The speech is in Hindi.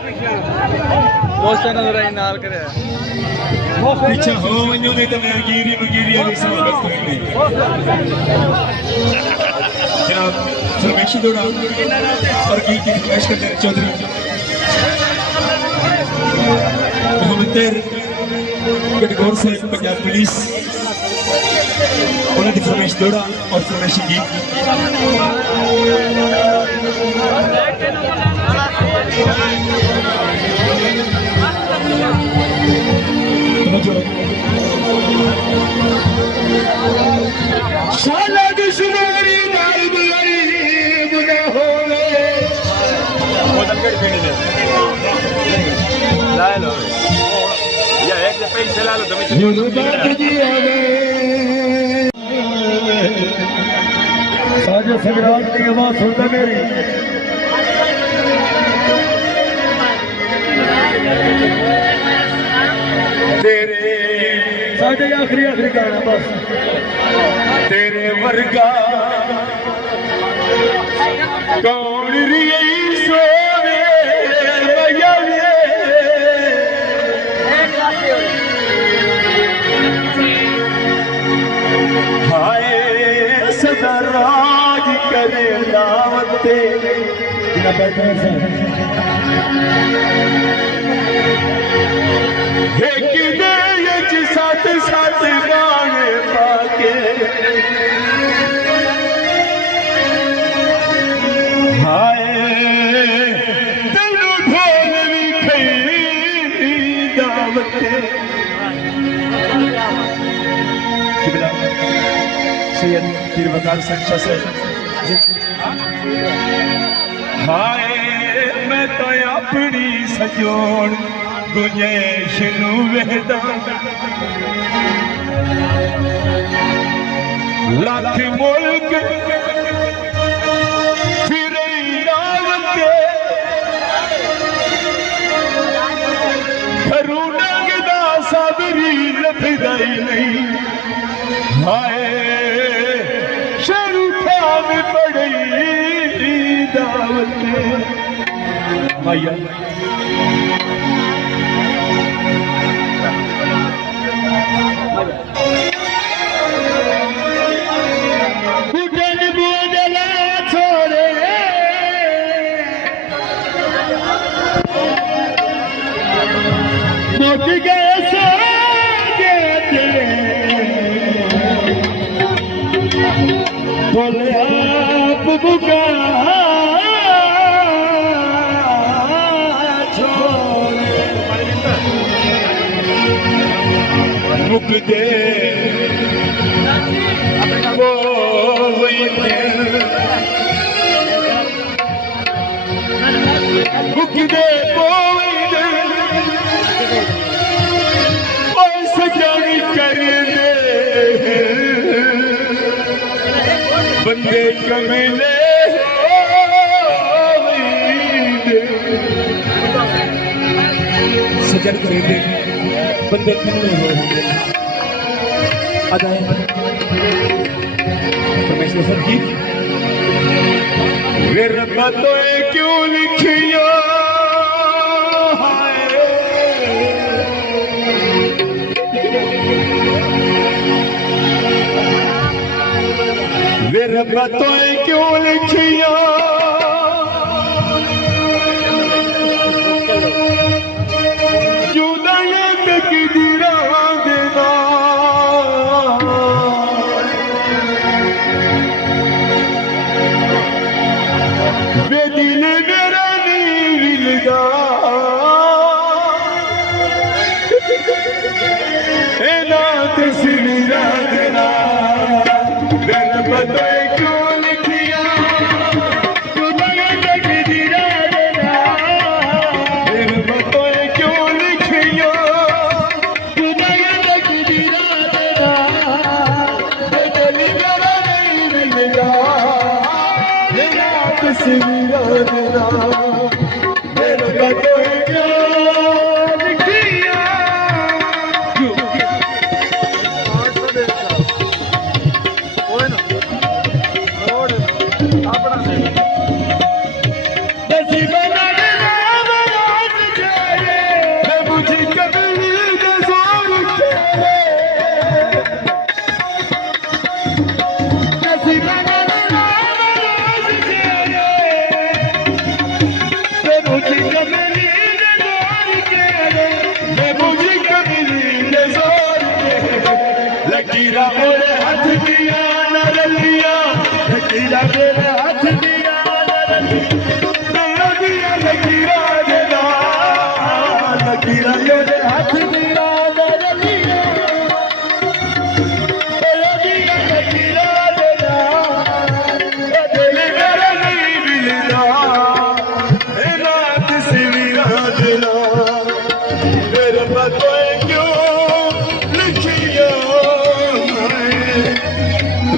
मोशन नजर आई नाल करे पीछे हो वञो नहीं तो मैं गिरी वाली स्वागत करेंगे जनाब फरमाइशी दौड़ा और गीत की फरमाइश करते हैं चौधरी मोहम्मद तैर गढ़गौर से पंजाब पुलिस उन्होंने फरमाइश दौड़ा और फरमाइशी गीत शाला दुश्मनी दाई बुलाई बुना होवे बोतल के पीने दे ला लो या एक से पैसे ला लो तुम्हें यूं बात दी आवे साजे सगराट की आवाज सुनता मेरी तेरे साढ़े आखिरी गाना बस तेरे वर्गा कौन रियई सोवे मैया हाय सदा राज करे दावते साथ साथ गाने पाके हाय तेनू ढोल भी खई दावते सैयद पीर वकार संचा से हाय मैं तो अपनी सजोड़ गुंजेश नू वेदा लाख मुल्क फिर नावते घरू नंगदा सबरी लभदाई नहीं हाय शरूफा में पड़ी दावते मैया बोले आप बुका छोड़े मुक दे वो मुक दे सजानी कर दे बंदे कमीले सजन करेंगे बंदे कमीले हो अदाएं परमेश्वर सर की वे रब्बा तो क्यों लिखिया वे रब्बा तो क्यों लिखिया जुदाई तकदीरा देना वे दिल मेरा नहीं मिलदा ना तस्वीरा देना क्यों लिखिया तकदीरा देना क्यों लिखिया तकदीरा देना दिल मेरा नहीं मिलदा तस्वीरा देना